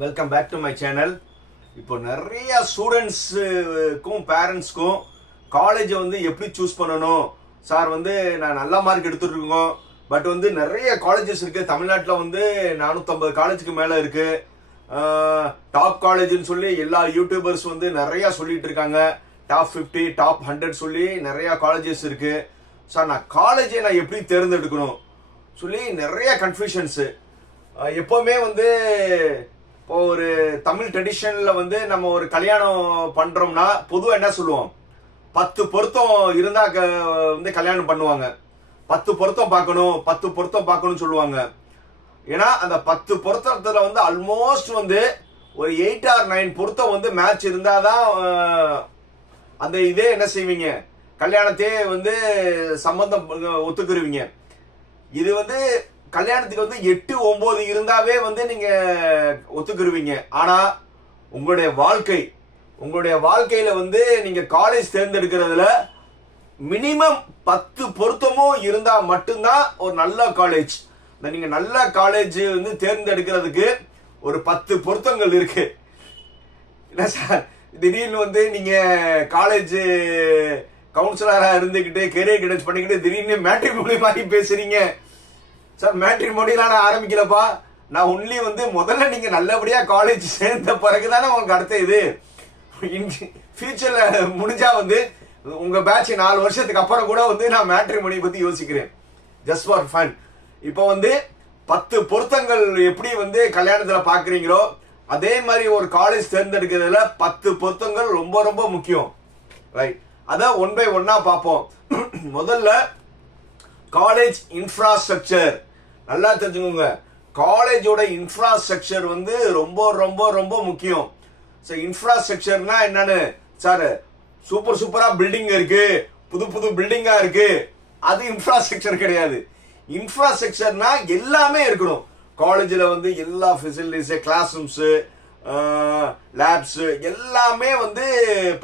Welcome back to my channel. இப்போ நிறைய ஸ்டூடெண்ட்ஸுக்கும் பேரண்ட்ஸ்க்கும் காலேஜை வந்து எப்படி சூஸ் பண்ணணும் சார், வந்து நான் நல்ல மார்க் எடுத்துருக்கோம், பட் வந்து நிறைய காலேஜஸ் இருக்கு தமிழ்நாட்டில், வந்து 450 காலேஜுக்கு மேலே இருக்கு. டாப் காலேஜ்னு சொல்லி எல்லா யூடியூபர்ஸ் வந்து நிறைய சொல்லிட்டு இருக்காங்க. டாப் 50 டாப் 100 சொல்லி நிறைய காலேஜஸ் இருக்கு. சார் நான் காலேஜை நான் எப்படி தேர்ந்தெடுக்கணும் சொல்லி நிறைய கன்ஃபியூஷன்ஸு. எப்போவுமே வந்து இப்போ ஒரு தமிழ் ட்ரெடிஷன்ல வந்து நம்ம ஒரு கல்யாணம் பண்றோம்னா பொதுவாக என்ன சொல்லுவோம், 10 பொருத்தம் இருந்தா வந்து கல்யாணம் பண்ணுவாங்க. 10 பொருத்தம் பார்க்கணும், 10 பொருத்தம் பார்க்கணும்னு சொல்லுவாங்க. ஏன்னா அந்த 10 பொருத்தத்துல வந்து ஆல்மோஸ்ட் வந்து ஒரு 8 or 9 பொருத்தம் வந்து மேட்ச் இருந்தாதான் அந்த இதே என்ன செய்வீங்க, கல்யாணத்தையே வந்து சம்பந்தம் ஒத்துக்குருவீங்க. இது வந்து கல்யாணத்துக்கு வந்து 8, 9 இருந்தாவே வந்து நீங்க ஒத்துக்குருவீங்க. ஆனா உங்களுடைய வாழ்க்கையில வந்து நீங்க காலேஜ் தேர்ந்தெடுக்கிறதுல மினிமம் 10 பொருத்தமும் இருந்தா மட்டும்தான் ஒரு நல்ல காலேஜ். நீங்க நல்ல காலேஜ் வந்து தேர்ந்தெடுக்கிறதுக்கு ஒரு 10 பொருத்தங்கள் இருக்கு. என்ன சார், திடீர்னு வந்து நீங்க காலேஜ் கவுன்சிலரா இருந்துகிட்டு கெரியர் கைடன்ஸ் பண்ணிக்கிட்டு திடீர்னு மேட்ரிமோனி மாதிரி பேசுறீங்க. சார் மேட்ரிமோனிலாம் நான் ஆரம்பிக்கலப்பா, நான் ஒன்லி வந்து முதல்ல நீங்க நல்லபடியா காலேஜ் சேர்ந்த பிறகுதானே உங்களுக்கு அடுத்த இது. ஃபியூச்சர்ல முடிஞ்சா வந்து உங்க பேட்ச் 4 வருஷத்துக்கு அப்புறம் கூட வந்து நான் மேட்ரிமோனி பத்தி யோசிக்கிறேன், ஜஸ்ட் ஃபார் ஃபன். இப்போ வந்து 10 பொருத்தங்கள் எப்படி வந்து கல்யாணத்துல பாக்குறீங்களோ அதே மாதிரி ஒரு காலேஜ் தேர்ந்தெடுக்கிறதுல 10 பொருத்தங்கள் ரொம்ப ரொம்ப முக்கியம். ரைட், அத ஒன் பை ஒன்னா பார்ப்போம். முதல்ல காலேஜ் இன்ஃப்ராஸ்ட்ரக்சர். நல்லா தெரிஞ்சுக்கோங்க, காலேஜோட இன்ஃப்ராஸ்ட்ரக்சர் வந்து ரொம்ப ரொம்ப ரொம்ப முக்கியம். இன்ஃப்ராஸ்ட்ரக்சர்னா என்னன்னு, சார் சூப்பரா பில்டிங் இருக்கு, புது பில்டிங்கா இருக்கு, அது இன்ஃப்ராஸ்ட்ரக்சர் கிடையாது. இன்ஃப்ராஸ்ட்ரக்சர்னா எல்லாமே இருக்கணும். காலேஜ்ல வந்து எல்லா ஃபெசிலிட்டிஸ், கிளாஸ் ரூம்ஸ், லேப்ஸ் எல்லாமே வந்து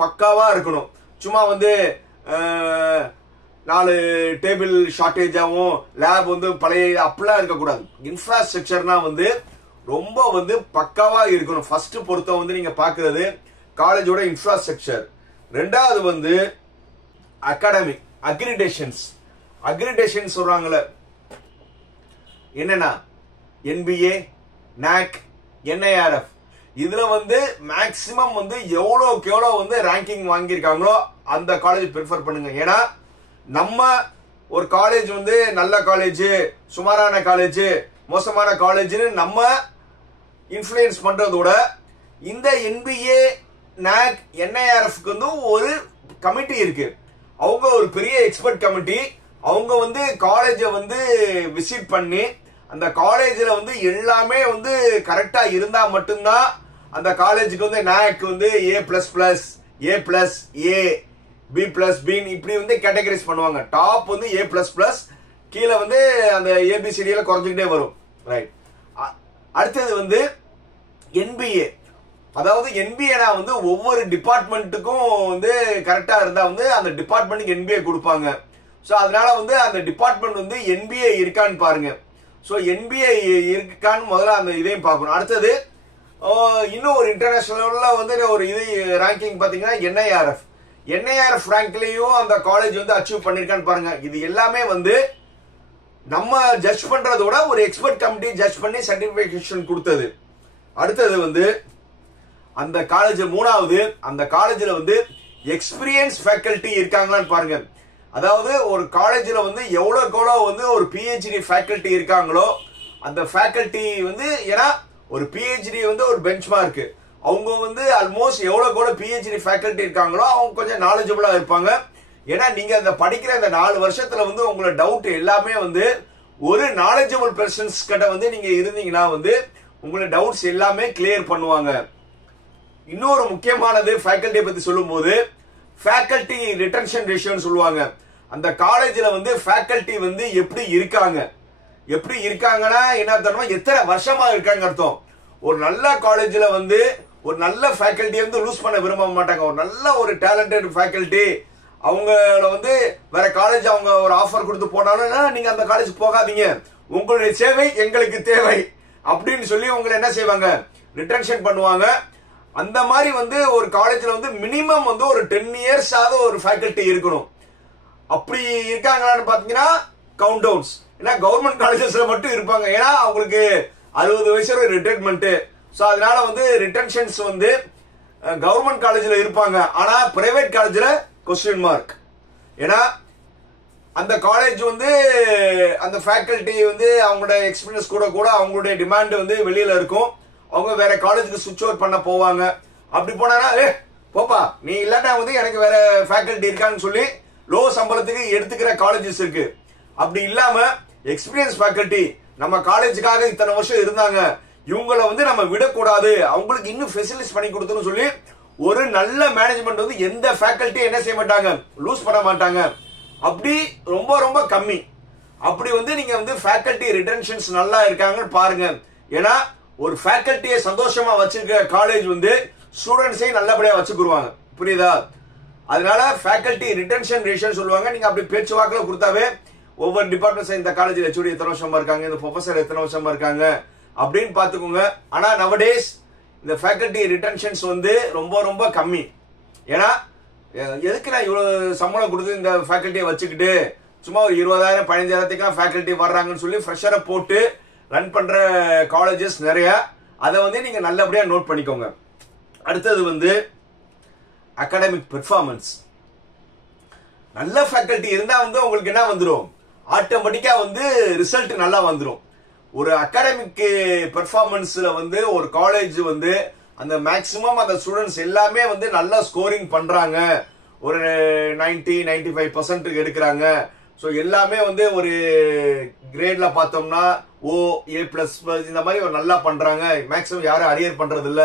பக்காவா இருக்கணும். சும்மா வந்து 4 டேபிள் ஷார்டேஜாவும் லேப் வந்து பழைய அப்படிலாம் இருக்கக்கூடாது. இன்ஃப்ராஸ்ட்ரக்சர்னா வந்து ரொம்ப வந்து பக்காவா இருக்கணும். ஃபர்ஸ்ட் பொறுத்த வந்து நீங்க பாக்குறது காலேஜோட இன்ஃப்ராஸ்ட்ரக்சர். ரெண்டாவது வந்து அகாடமிக் அக்ரிடேஷன்ஸ் சொல்றாங்கல்ல, என்னன்னா NBA, NAC, NIRF, இதுல வந்து மேக்சிமம் வந்து எவ்வளோக்கு எவ்வளோ வந்து ரேங்கிங் வாங்கியிருக்காங்களோ அந்த காலேஜ் ப்ரிஃபர் பண்ணுங்க. ஏன்னா நம்ம ஒரு காலேஜ் வந்து நல்ல காலேஜ், சுமாரான காலேஜ், மோசமான காலேஜ்னு நம்ம இன்ஃப்ளூயன்ஸ் பண்றதோட இந்த NBA, NAC, NIRFக்கு வந்து ஒரு கமிட்டி இருக்கு. அவங்க ஒரு பெரிய எக்ஸ்பர்ட் கமிட்டி. அவங்க வந்து காலேஜை வந்து விசிட் பண்ணி அந்த காலேஜ்ல வந்து எல்லாமே வந்து கரெக்டா இருந்தா மட்டும்தான் அந்த காலேஜுக்கு வந்து NAC வந்து A++, A+, B+B இப்படி வந்து கேட்டகரைஸ் பண்ணுவாங்க. டாப் வந்து A++, கீழே வந்து அந்த ABCD குறைஞ்சிக்கிட்டே வரும். ரைட், அடுத்தது வந்து NBA. அதாவது NBA வந்து ஒவ்வொரு டிபார்ட்மெண்ட்டுக்கும் வந்து கரெக்டா இருந்தா வந்து அந்த டிபார்ட்மெண்ட்டுக்கு NBA கொடுப்பாங்க. ஸோ அதனால வந்து அந்த டிபார்ட்மெண்ட் வந்து NBA இருக்கான்னு பாருங்க. ஸோ NBA இருக்கான்னு முதல்ல அந்த இதையும் பார்க்கணும். அடுத்தது இன்னும் ஒரு இன்டர்நேஷனல்ல வந்து ஒரு இது ரேங்கிங் பார்த்தீங்கன்னா NIRF ரேங்க்லயும் அந்த காலேஜ் வந்து அச்சீவ் பண்ணிருக்கான்னு பாருங்க. இது எல்லாமே வந்து நம்ம ஜட்ஜ் பண்றதோட ஒரு எக்ஸ்பர்ட் கமிட்டி ஜட்ஜ் பண்ணி சர்டிபிகேஷன் கொடுத்தது. அடுத்தது வந்து அந்த காலேஜ், மூணாவது அந்த காலேஜ்ல வந்து எக்ஸ்பீரியன்ஸ் ஃபேக்கல்டி இருக்காங்களான்னு பாருங்க. அதாவது ஒரு காலேஜ்ல வந்து எவ்வளவுக்கு எவ்வளவு வந்து ஒரு PhD ஃபேக்கல்டி இருக்காங்களோ அந்த ஃபேக்கல்டி வந்து, ஏன்னா ஒரு PhD வந்து ஒரு பெஞ்ச் மார்க். அவங்க வந்து ஆல்மோஸ்ட் எவ்வளவுக்கு எவ்வளவு PhD ஃபேக்கல்டி இருக்காங்களோ அவங்க கொஞ்சம் நாலேஜபிளா இருப்பாங்க. ஏன்னா நீங்க அந்த படிக்கிற அந்த 4 வருஷத்துல வந்து உங்களோட டவுட் எல்லாமே வந்து ஒரு நாலேஜபிள் பர்சன்ஸ் கிட்ட வந்து நீங்க இருந்தீங்கன்னா வந்து உங்களோட டவுட்ஸ் எல்லாமே கிளியர் பண்ணுவாங்க. இன்னொரு முக்கியமானது ஃபேக்கல்டியை பத்தி சொல்லும் போது ஃபேக்கல்டி ரிட்டன்ஷன் ரேஷியோன்னு சொல்லுவாங்க. அந்த காலேஜ்ல வந்து ஃபேக்கல்டி வந்து எப்படி இருக்காங்கன்னா என்ன அர்த்தம், எத்தனை வருஷமா இருக்காங்க அர்த்தம். ஒரு நல்ல காலேஜ்ல வந்து ஒரு நல்ல ஃபேக்கல்டி வந்து லூஸ் பண்ண விரும்ப மாட்டாங்க. ஒரு நல்ல ஒரு டேலண்டட் ஃபேக்கல்டி அவங்கள வந்து வேற காலேஜ் அவங்க ஒரு ஆஃபர் கொடுத்து போனாலும் நீங்க அந்த காலேஜ் போகாதீங்க, உங்களுடைய சேவை எங்களுக்கு தேவை அப்படின்னு சொல்லி உங்களை என்ன செய்வாங்க, ரிட்டன்ஷன் பண்ணுவாங்க. அந்த மாதிரி வந்து ஒரு காலேஜ்ல வந்து மினிமம் வந்து ஒரு 10 years ஆவது ஒரு ஃபேக்கல்டி இருக்கணும். அப்படி இருக்காங்களான்னு பாத்தீங்கன்னா கவுண்ட் டவுன்ஸ். ஏன்னா கவர்மெண்ட் காலேஜஸ்ல மட்டும் இருப்பாங்க. ஏன்னா அவங்களுக்கு 60 வயசு ரிட்டைர்மெண்ட். ஸோ அதனால வந்து ரிட்டன்ஷன்ஸ் வந்து கவர்மெண்ட் காலேஜ்ல இருப்பாங்க. ஆனா பிரைவேட் காலேஜ்ல கொஸ்டின் மார்க். ஏன்னா அந்த காலேஜ் வந்து அந்த ஃபேக்கல்டி வந்து அவங்களோட எக்ஸ்பீரியன்ஸ் கூட அவங்களுடைய டிமாண்ட் வந்து வெளியில இருக்கும். அவங்க வேற காலேஜுக்கு சுவிட்ச் ஓவர் பண்ண போவாங்க. அப்படி போனா போப்பா நீ இல்லாட்டா வந்து எனக்கு வேற ஃபேக்கல்டி இருக்கான்னு சொல்லி லோ சம்பளத்துக்கு எடுத்துக்கிற காலேஜஸ் இருக்கு. அப்படி இல்லாம எக்ஸ்பீரியன்ஸ் ஃபேக்கல்டி நம்ம காலேஜுக்காக இத்தனை வருஷம் இருந்தாங்க, இவங்களை வந்து நம்ம விடக்கூடாது, அவங்களுக்கு இன்னும் ஃபெசிலிட்டிஸ் பண்ணி கொடுத்தோம்னு சொல்லி ஒரு நல்ல மேனேஜ்மெண்ட் வந்து எந்த ஃபேக்கல்டி என்ன செய்ய மாட்டாங்க, லூஸ் பண்ண மாட்டாங்க. அப்படி ரொம்ப ரொம்ப கம்மி. அப்படி வந்து நீங்க வந்து ஃபேக்கல்டி ரிட்டன்ஷன்ஸ் நல்லா இருக்காங்கன்னு பாருங்க. ஏன்னா ஒரு ஃபேக்கல்டியை சந்தோஷமா வச்சிருக்க காலேஜ் வந்து ஸ்டூடெண்ட்ஸையும் நல்லபடியா வச்சுக்குருவாங்க. புரியுதா? அதனால ஃபேக்கல்டி ரிட்டன்ஷன் ரேஷியோ சொல்லுவாங்க. நீங்க அப்படி பேச்சு வாக்குல கொடுத்தாவே ஒவ்வொரு டிபார்ட்மெண்ட்ஸ் இந்த காலேஜ் ஹெச்ஓடி எத்தனை வருஷமா இருக்காங்க, இந்த ப்ரொஃபசர் எத்தனை வருஷமா இருக்காங்க அப்படின்னு பாத்துக்கோங்க. ஆனா நவடேஸ் இந்த ஃபேக்கல்டி ரிட்டன்ஷன்ஸ் வந்து ரொம்ப ரொம்ப கம்மி. ஏன்னா எதுக்கு நான் இவ்வளவு சம்பளம் கொடுத்து இந்த ஃபேக்கல்ட்டியை வச்சுக்கிட்டு சும்மா ஒரு 20,000 15,000 ஃபேக்கல்ட்டி வர்றாங்கன்னு சொல்லி ஃப்ரெஷரை போட்டு ரன் பண்ற காலேஜஸ் நிறைய. அதை வந்து நீங்க நல்லபடியா நோட் பண்ணிக்கோங்க. அடுத்தது வந்து அகாடமிக் பெர்ஃபார்மன்ஸ். நல்ல ஃபேக்கல்ட்டி இருந்தா வந்து உங்களுக்கு என்ன வந்துடும், ஆட்டோமேட்டிக்கா வந்து ரிசல்ட் நல்லா வந்துடும். ஒரு அகாடமிக் பெர்ஃபார்மன்ஸ்ல வந்து ஒரு காலேஜ் வந்து அந்த மேக்சிமம் அந்த ஸ்டூடெண்ட்ஸ் எல்லாமே வந்து நல்லா ஸ்கோரிங் பண்றாங்க, ஒரு 90-95% எடுக்கிறாங்க. ஸோ எல்லாமே வந்து ஒரு கிரேட்ல பார்த்தோம்னா OA++ இந்த மாதிரி ஒரு நல்லா பண்றாங்க. மேக்சிமம் யாரும் அரியர் பண்றது இல்ல.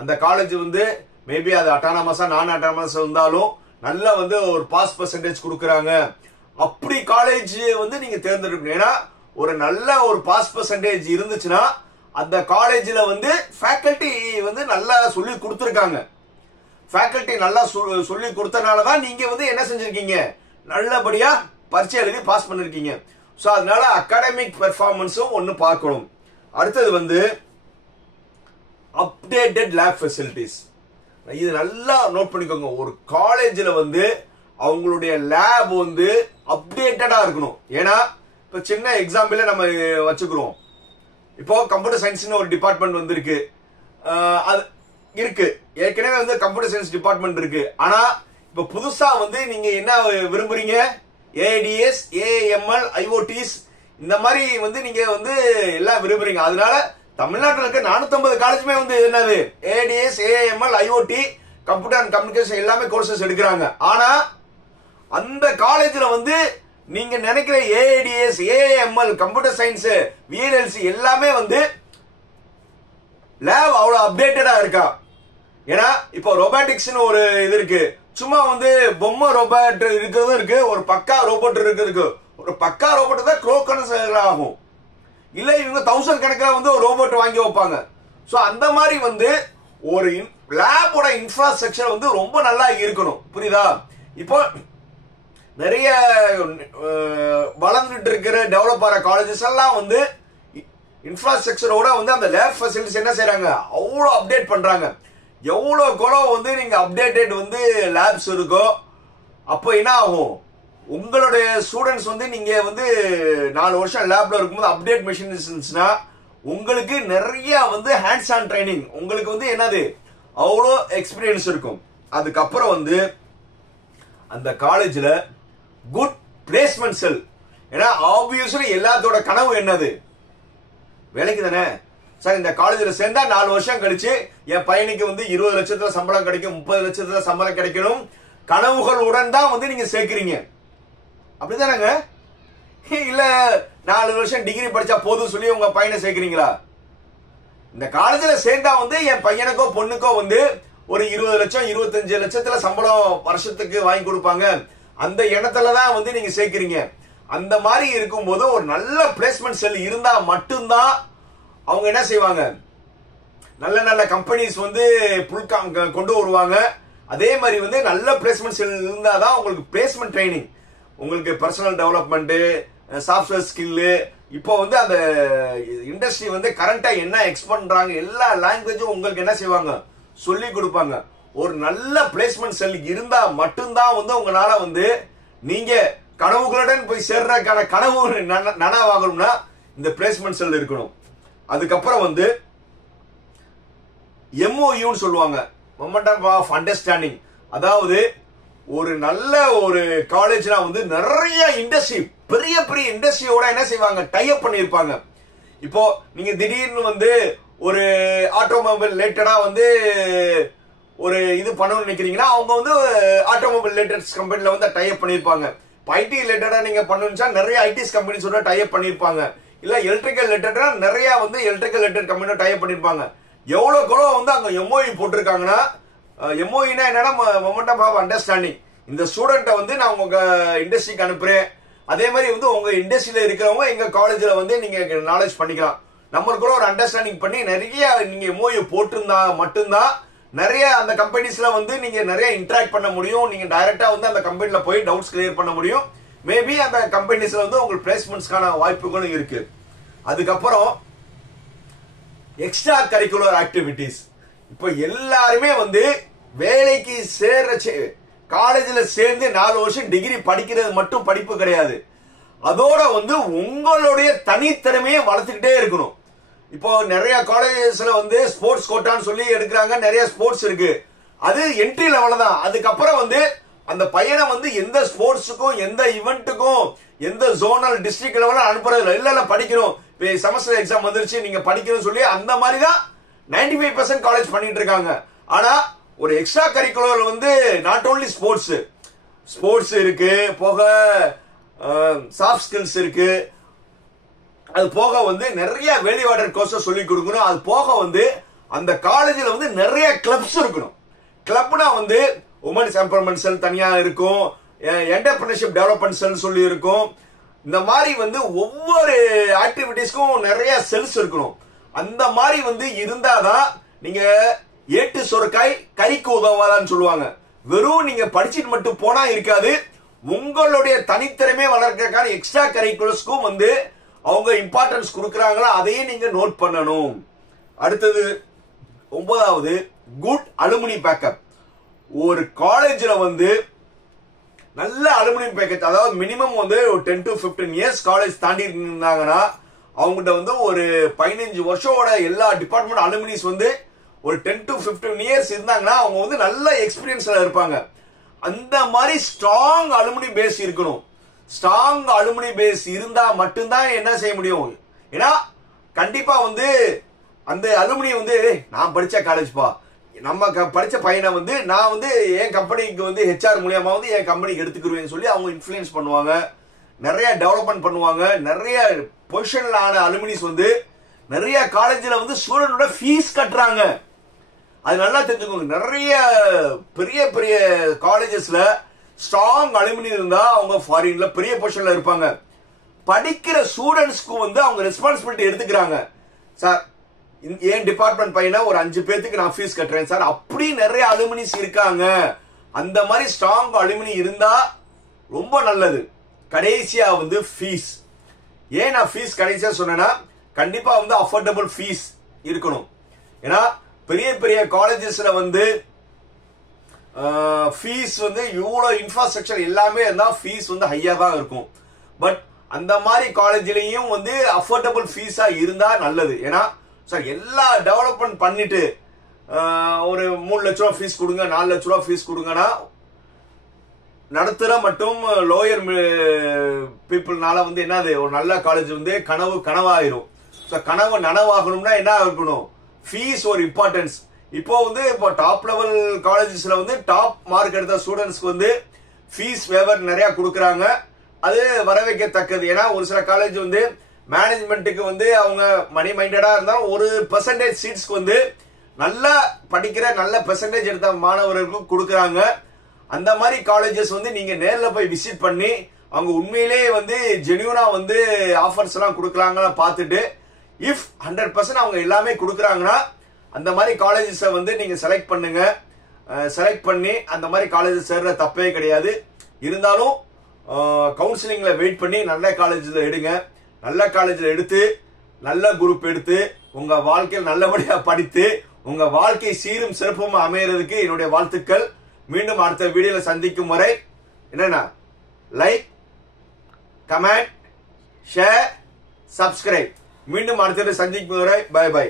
அந்த காலேஜ் வந்து மேபி அது அட்டானமஸா நான் அட்டானமஸ் இருந்தாலும் நல்லா வந்து ஒரு பாஸ் பெர்சன்டேஜ் கொடுக்கறாங்க. அப்படி காலேஜ் வந்து நீங்க தேர்ந்தெடுக்கணும். ஏன்னா ஒரு நல்ல ஒரு பாஸ் பெர்சன்டேஜ் இருந்துச்சுன்னா அந்த காலேஜ்ல வந்து ஃபேக்கல்டி வந்து நல்லா சொல்லி கொடுத்துருக்காங்க. ஃபேக்கல்டி நல்லா சொல்லி கொடுத்தனாலதான் நீங்க வந்து என்ன செஞ்சிருக்கீங்க, நல்லபடியா பரீட்சை எழுதி பாஸ் பண்ணிருக்கீங்க. சோ அதனால அகாடமிக் பெர்ஃபார்மன்ஸும் ஒன்னு பார்க்கணும். அடுத்தது வந்து அப்டேட்டட் லேப் ஃபெசிலிட்டிஸ். இது நல்லா நோட் பண்ணிக்கோங்க. ஒரு காலேஜ்ல வந்து அவங்களுடைய லேப் வந்து அப்டேட்டடா இருக்கணும். ஏன்னா இப்ப சின்ன எக்ஸாம்பிள் நம்ம வச்சுக்கிறோம். இப்போ கம்ப்யூட்டர் சயின்ஸ்னு ஒரு டிபார்ட்மெண்ட் வந்து இருக்கு. அது இருக்கு, ஏற்கனவே வந்து கம்ப்யூட்டர் சயின்ஸ் டிபார்ட்மெண்ட் இருக்கு. ஆனா இப்ப புதுசா வந்து நீங்க என்ன விரும்புறீங்க, ADS, AML, IoTs இந்த மாதிரி வந்து நீங்க வந்து எல்லாம் விரும்புறீங்க. அதனால தமிழ்நாட்டில் இருக்க 450 காலேஜுமே வந்து என்னது ADS, AML, IoT, computer and communication எல்லாமே கோர்சஸ் எடுக்கிறாங்க. ஆனா அந்த காலேஜ்ல வந்து நீங்க நினைக்கிற ADS, AML, computer science, VLC எல்லாமே வந்து லேப் அவ்வளவு அப்டேட்டடா இருக்கா? ஏன்னா இப்போ ரோபாட்டிக்ஸ்னு ஒரு இது இருக்கு. சும்மா வந்து பொம்மை ரோபோட் இருக்கிறதும் இருக்கு, ஒரு பக்கா ரோபோட் இருக்கு. ஒரு பக்கா ரோபோட் தான் க்ரோ கணக்கு ஆகும். இல்ல இவங்க 1000 கணக்கில் வந்து ஒரு ரோபோட் வாங்கி வைப்பாங்க. சோ அந்த மாதிரி வந்து ஒரு லேபோட இன்ஃப்ராஸ்ட்ரக்சர் வந்து ரொம்ப நல்லா இருக்கணும். புரியுதா? இப்போ நிறைய வளர்ந்துட்டு இருக்கிற டெவலப் ஆகிற காலேஜஸ் எல்லாம் வந்து இன்ஃப்ராஸ்ட்ரக்சரோட வந்து அந்த லேப் ஃபெசிலிட்டிஸ் என்ன செய்யறாங்க, அவ்வளோ அப்டேட் பண்றாங்க. எவ்வளவு குளம் வந்து நீங்க அப்டேட்டட் வந்து லேப்ஸ் இருக்கோ அப்போ என்ன ஆகும், உங்களுடைய ஸ்டூடெண்ட்ஸ் வந்து நீங்க வந்து 4 வருஷம் லேப்ல இருக்கும்போது அப்டேட் மெஷின்ஸ்னா உங்களுக்கு நிறைய வந்து ஹேண்ட்ஸ் ஆன் ட்ரைனிங், உங்களுக்கு வந்து என்னது அவ்வளோ எக்ஸ்பீரியன்ஸ் இருக்கும். அதுக்கப்புறம் வந்து அந்த காலேஜ்ல குட் பிளேஸ்மெண்ட் செல். ஏன்னா ஆப்வியஸ்லி எல்லாத்தோட கனவு என்னது, வேலைக்கு தானே. சார் இந்த காலேஜ்ல சேர்ந்தா 4 வருஷம் கழிச்சு என் பையனுக்கு வந்து 20 லட்சத்துல சம்பளம் கிடைக்கும், 30 லட்சத்துல சம்பளம் கிடைக்கணும் கனவுகளுடன் தான் வந்து நீங்க சேர்க்கிறீங்க. அப்படிதானங்க? இல்ல 4 வருஷம் டிகிரி படிச்சா போதும் சொல்லி உங்க பையனை சேர்க்கிறீங்களா? இந்த காலேஜ்ல சேர்ந்தா வந்து என் பையனுக்கோ பொண்ணுக்கோ வந்து ஒரு 20 லட்சம் 25 லட்சத்துல சம்பளம் வருஷத்துக்கு வாங்கி கொடுப்பாங்க, அந்த எண்ணத்துலதான் வந்து நீங்க சேர்க்கிறீங்க. அந்த மாதிரி இருக்கும்போது ஒரு நல்ல பிளேஸ்மெண்ட் செல் இருந்தா மட்டும்தான் அவங்க என்ன செய்வாங்க, நல்ல நல்ல கம்பெனிஸ் வந்து கொண்டு வருவாங்க. அதே மாதிரி வந்து நல்ல பிளேஸ்மெண்ட் செல் இருந்தாதான் உங்களுக்கு பிளேஸ்மெண்ட் ட்ரைனிங், உங்களுக்கு பர்சனல் டெவலப்மெண்ட், சாஃப்ட்வேர் ஸ்கில் இப்போ வந்து அந்த இண்டஸ்ட்ரி வந்து கரண்டா என்ன எக்ஸ்பெக்ட் பண்றாங்க எல்லா லாங்குவேஜும் உங்களுக்கு என்ன செய்வாங்க சொல்லி கொடுப்பாங்க. ஒரு நல்ல பிளேஸ்மெண்ட் செல் இருந்தா மட்டும்தான் வந்து உங்களால வந்து நீங்க கனவுகளுடன் போய் சேர்றதுக்கான கனவு நனவாகணும்னா இந்த பிளேஸ்மெண்ட் செல் இருக்கணும். அதுக்கப்புறம் வந்து MOU சொல்லுவாங்க, மொமெண்டம் ஆஃப் அண்டர்ஸ்டாண்டிங். அதாவது ஒரு நல்ல ஒரு காலேஜ்ல வந்து நிறைய இண்டஸ்ட்ரி பெரிய பெரிய இண்டஸ்ட்ரியோட என்ன செய்வாங்க டைப் பண்ணியிருப்பாங்க. இப்போ நீங்க திடீர்னு வந்து ஒரு ஆட்டோமொபைல் ரிலேட்டடா வந்து ஒரு இது பண்ணணும்னு நினைக்கிறீங்கன்னா அவங்க வந்து ஆட்டோமொபைல் ரிலேட்டட் கம்பெனில வந்து டைப் பண்ணியிருப்பாங்க. ஐடி ரிலேட்டடா நீங்க பண்ணணும்னா நிறைய ஐடிஸ் கம்பெனிஸோட டைப் பண்ணியிருப்பாங்க. இல்ல எலக்ட்ரிக்கல் ரிலேட்டடா நிறைய வந்து எலக்ட்ரிக்கல் ரிலேட்டட் கம்பெனியோட டைப் பண்ணியிருப்பாங்க. எவ்வளவு வந்து அங்க MOU போட்டிருக்காங்கன்னா, MOUனா என்னன்னா மொமெண்டம் ஆஃப் அண்டர்ஸ்டாண்டிங். இந்த ஸ்டூடெண்ட்டை வந்து நான் உங்க இண்டஸ்ட்ரிக்கு அனுப்புறேன், அதே மாதிரி வந்து உங்க இண்டஸ்ட்ரியில இருக்கிறவங்க எங்க காலேஜ்ல வந்து நீங்க நாலேஜ் பண்ணிக்கலாம், நம்மளுக்கு கூட ஒரு அண்டர்ஸ்டாண்டிங் பண்ணி நிறைய நீங்க MOU போட்டிருந்தா மட்டும்தான் நிறைய அந்த கம்பெனிஸ்ல வந்து நீங்க நிறைய இன்டராக்ட் பண்ண முடியும். நீங்க டைரக்டா வந்து அந்த கம்பெனில போய் டவுட்ஸ் கிளியர் பண்ண முடியும். மேபி அந்த கம்பெனிஸ்ல வந்து உங்களுக்கு பிளேஸ்மெண்ட்ஸ்க்கான வாய்ப்புகளும் இருக்கு. அதுக்கப்புறம் எக்ஸ்ட்ரா கரிக்குலர் ஆக்டிவிட்டிஸ். இப்போ எல்லாருமே வந்து வேலைக்கு சேர்ற காலேஜ்ல சேர்ந்து 4 வருஷம் டிகிரி படிக்கிறது மட்டும் படிப்பு கிடையாது, அதோட வந்து உங்களுடைய தனித்திறமையை வளர்த்துக்கிட்டே இருக்கணும். இப்போ நிறைய காலேஜஸ்ல வந்து ஸ்போர்ட்ஸ் கோட்டான்னு சொல்லி எடுக்கிறாங்க, நிறைய ஸ்போர்ட்ஸ் இருக்கு, அது என்ட்ரி லெவல் தான். அதுக்கப்புறம் வந்து அந்த பையனை வந்து எந்த ஸ்போர்ட்ஸுக்கும் எந்த ஈவெண்ட்டுக்கும் எந்த ஜோனல் டிஸ்ட்ரிக்ட் லெவலில் அனுப்புறது இல்ல படிக்கணும், செமஸ்டர் எக்ஸாம் வந்துருச்சு நீங்க படிக்கணும் சொல்லி அந்த மாதிரி தான் 95% காலேஜ் பண்ணிட்டு இருக்காங்க. ஆனா ஒரு எக்ஸ்ட்ரா கரிக்குலர் வந்து நாட் ஓன்லி ஸ்போர்ட்ஸ் இருக்கு, போக சாஃப்ட் ஸ்கில்ஸ் இருக்கு, அது போக வந்து நிறைய வேல்யூ-ஆடட் கோர்ஸ் சொல்லி கொடுக்கணும். அது போக வந்து அந்த காலேஜ்ல வந்து நிறைய கிளப்ஸ் இருக்கணும். கிளப்னா வந்து உமன்ஸ் எம்பவர்மெண்ட் செல் தனியா இருக்கும், என்டர்பிரினர்ஷிப் டெவலப்மெண்ட் செல் சொல்லி இருக்கும். இந்த மாதிரி வந்து ஒவ்வொரு ஆக்டிவிட்டிஸ்க்கும் நிறைய செல்ஸ் இருக்கணும். அந்த மாதிரி வந்து இருந்தாதான் நீங்க ஏட்டு சொரக்காய் கறிக்கு உதவாதான்னு சொல்லுவாங்க. வெறும் நீங்க படிச்சுட்டு மட்டும் போனா இருக்காது, உங்களுடைய தனித்திறமே வளர்க்கறதுக்கான எக்ஸ்ட்ரா கரிக்குலர்ஸ்க்கும் வந்து அவங்க இம்பார்ட்டன்ஸ் கொடுக்கறாங்களா அதையும் நீங்க நோட் பண்ணணும். அடுத்தது 9வது குட் அலுமினி பேக்கப். ஒரு காலேஜ்ல வந்து நல்ல அலுமினி பேக்கப், அதாவது மினிமம் வந்து 10 to 15 இயர்ஸ் காலேஜ் தாண்டி இருந்தாங்கன்னா அவங்ககிட்ட வந்து ஒரு 15 வருஷோட எல்லா டிபார்ட்மெண்ட் அலுமினிஸ் வந்து ஒரு 10 to 15 இயர்ஸ் இருந்தாங்கன்னா அவங்க வந்து நல்ல எக்ஸ்பீரியன்ஸ்ல இருப்பாங்க. அந்த மாதிரி ஸ்ட்ராங் அலுமினி பேஸ் இருக்கணும். ஸ்ட்ராங் அலுமினி பேஸ் இருந்தா மட்டும்தான் என்ன செய்ய முடியும். ஏன்னா கண்டிப்பா வந்து அந்த அலுமினி வந்து நான் படிச்ச காலேஜ்பா, நம்ம படிச்ச பையனை வந்து நான் வந்து என் கம்பெனிக்கு வந்து HR மூலியமா வந்து என் கம்பெனிக்கு எடுத்துக்கிருவேன்னு சொல்லி அவங்க இன்ஃப்ளூயன்ஸ் பண்ணுவாங்க, நிறைய டெவலப்மெண்ட் பண்ணுவாங்க. நிறைய பொசிஷன்ல ஆன அலுமினிஸ் வந்து நிறைய காலேஜ்ல வந்து ஸ்டூடெண்டோட ஃபீஸ் கட்டுறாங்க. அது நல்லா தெரிஞ்சுக்கோங்க. நிறைய பெரிய பெரிய காலேஜஸ்ல ஸ்ட்ராங் அலுமினி இருந்தா அவங்க ஃபாரின்ல பெரிய பொசிஷன்ல இருப்பாங்க. படிக்கிற ஸ்டூடெண்ட்ஸ்க்கு வந்து அவங்க ரெஸ்பான்சிபிலிட்டி எடுத்துக்கிறாங்க. சார் என் டிபார்ட்மெண்ட் பையனா ஒரு 5 பேருக்கு நான் ஃபீஸ் கட்டுறேன் சார், அப்படி நிறைய அலுமினிஸ் இருக்காங்க. அந்த மாதிரி ஸ்ட்ராங் அலுமினி இருந்தா ரொம்ப நல்லது. கடைசியா வந்து ஃபீஸ். ஏன் நான் ஃபீஸ் கடைசியா சொன்னேன்னா கண்டிப்பா வந்து அஃபோர்டபுள் ஃபீஸ் இருக்கணும். ஏன்னா பெரிய பெரிய காலேஜஸ்ல வந்து ஃபீஸ் வந்து இவ்வளவு இன்ஃப்ராஸ்ட்ரக்சர் எல்லாமே இருந்தா ஃபீஸ் வந்து ஹையா தான் இருக்கும். பட் அந்த மாதிரி காலேஜ்லயும் வந்து அஃபோர்டபுள் ஃபீஸா இருந்தா நல்லது. ஏன்னா சார் எல்லா டெவலப்மெண்ட் பண்ணிட்டு ஒரு 3 லட்ச ரூபா ஃபீஸ் கொடுங்க 4 லட்ச ரூபா ஃபீஸ் கொடுங்கன்னா நடத்துற மட்டும் லோயர் பீப்புள்னால வந்து என்னது ஒரு நல்ல காலேஜ் வந்து கனவாயிரும். கனவு நனவாகணும்னா என்ன இருக்கணும், ஃபீஸ் ஒரு இம்பார்ட்டன்ஸ். இப்போ வந்து இப்போ டாப் லெவல் காலேஜஸ்ல வந்து டாப் மார்க் எடுத்த ஸ்டூடெண்ட்ஸ்க்கு வந்து ஃபீஸ் வேவர் நிறைய கொடுக்கறாங்க. அது வரவேற்கத்தக்கது. ஏன்னா ஒரு சில காலேஜ் வந்து மேனேஜ்மெண்ட்டுக்கு வந்து அவங்க மணி மைண்டடா இருந்தாலும் ஒரு பெர்சன்டேஜ் சீட்ஸ்க்கு வந்து நல்லா படிக்கிற நல்ல பெர்சன்டேஜ் எடுத்த மாணவர்களுக்கு கொடுக்கறாங்க. அந்த மாதிரி காலேஜஸ் வந்து நீங்க நேர்ல போய் விசிட் பண்ணி அவங்க உண்மையிலேயே வந்து ஜெனியூனா வந்து ஆஃபர்ஸ் எல்லாம் கொடுக்கறாங்களா பார்த்துட்டு இஃப் 100% அவங்க எல்லாமே கொடுக்கறாங்கன்னா அந்த மாதிரி காலேஜஸை வந்து நீங்க செலக்ட் பண்ணுங்க. செலக்ட் பண்ணி அந்த மாதிரி காலேஜஸ் சேர்ற தப்பே கிடையாது. இருந்தாலும் கவுன்சிலிங்ல வெயிட் பண்ணி நல்ல காலேஜ்ல எடுங்க. நல்ல காலேஜில் எடுத்து நல்ல குரூப் எடுத்து உங்க வாழ்க்கையில் நல்லபடியா படித்து உங்க வாழ்க்கை சீரும் சிறப்பும் அமையறதுக்கு என்னுடைய வாழ்த்துக்கள். மீண்டும் அடுத்த வீடியோல சந்திக்கும் வரை என்னன்னா லைக், கமெண்ட், ஷேர், சப்ஸ்கிரைப். மீண்டும் அடுத்த சந்திக்கும் வரை பை பை.